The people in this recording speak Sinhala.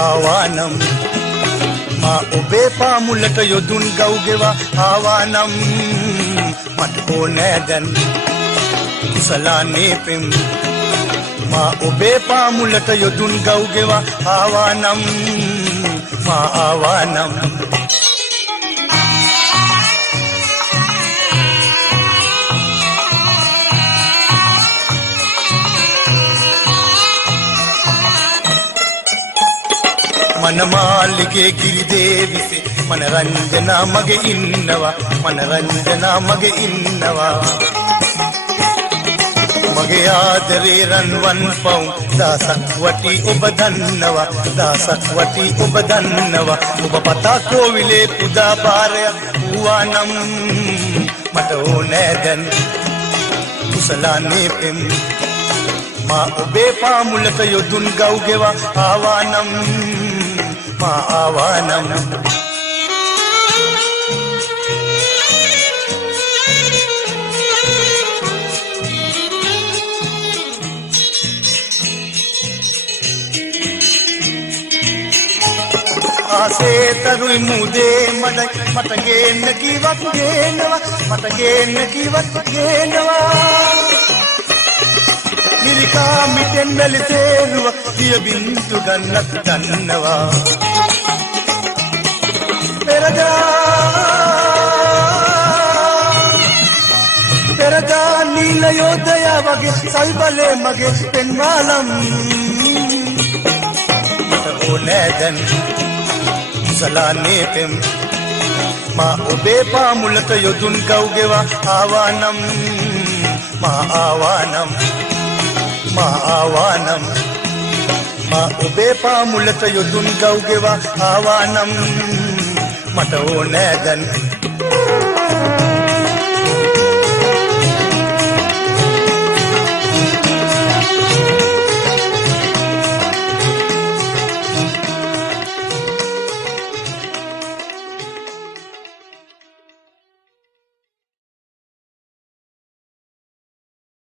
ආවානම් මා ඔබේ පාමුලට යොදුන් ගව්ගෙවා ආවානම් මට ඕනෑ දැන් කුසලානේ පෙම් මා ඔබේ පාමුලට යොදුන් ගව්ගෙවා ආවානම් මා ආවානම් මනමාලිගේ ගිරිදේවිසේ මනරංජනා මගේ ඉන්නවා මනරංජනා මගේ ඉන්නවා මගේ ආදරේ රන්වන් පවුම් දාසක් වටි ඔබ දන්නවා දාසක් වටි ඔබ දන්නවා ඔබ පතා කෝවිලේ පුදා පාරයක් වූවානම් මට ඕනෑ දැන් කුසලානේ පෙම් මා ඔබේ පාමුලට යොදුන් ගව්ගෙවා ආවානම් මා ආවානම් ආසේ තරුයි මුදේ මට ගේන්න කිවත් ගේනවා මට ගේන්න කිවත් ගේනවා මිරිකා මිටෙන් වැලිසේරුව දිය බින්දු ගන්නත් ගන්නවා පෙරදා නීල යෝධයා වගේ සවිබලේ මගේ පෙන්වාලම් මට ඕනෑ දැන් කුසලානේ පෙම් මා ඔබේ පාමුලට යොදුන් ගව්ගෙවා ආවානම් මා ආවානම් මා ආවානම් මා ඔබේ පාමුලට යොදුන් ගව්ගෙවා ආවානම් මට ඕනෑ දැන්